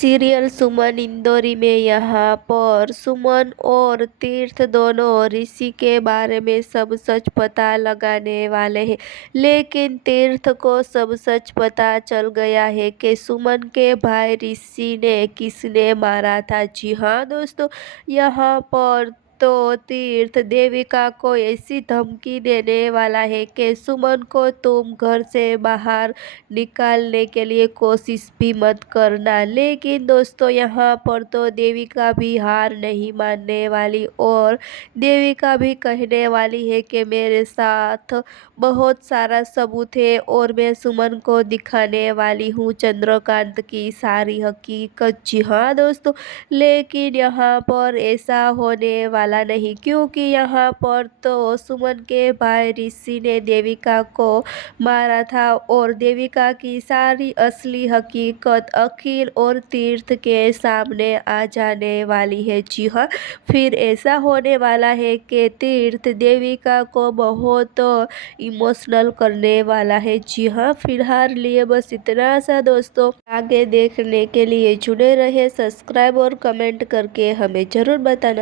Serial सुमन इंदौरी में यहाँ पर सुमन और तीर्थ दोनों ऋषि के बारे में सब सच पता लगाने वाले हैं। लेकिन तीर्थ को सब सच पता चल गया है कि सुमन के भाई ऋषि ने किसने मारा था। जी हाँ दोस्तों, यहाँ पर तो तीर्थ देविका को ऐसी धमकी देने वाला है कि सुमन को तुम घर से बाहर निकालने के लिए कोशिश भी मत करना। लेकिन दोस्तों यहाँ पर तो देविका भी हार नहीं मानने वाली और देविका भी कहने वाली है कि मेरे साथ बहुत सारा सबूत है और मैं सुमन को दिखाने वाली हूँ चंद्रकांत की सारी हकीकत। जी हाँ दोस्तों, लेकिन यहाँ पर ऐसा होने वाला नहीं, क्योंकि यहाँ पर तो सुमन के भाई ऋषि ने देविका को मारा था और देविका की सारी असली हकीकत अखिल और तीर्थ के सामने आ जाने वाली है। जी हाँ, फिर ऐसा होने वाला है कि तीर्थ देविका को बहुत इमोशनल करने वाला है। जी हाँ, फिलहाल लिए बस इतना सा दोस्तों। आगे देखने के लिए जुड़े रहे, सब्सक्राइब और कमेंट करके हमें ज़रूर बताना।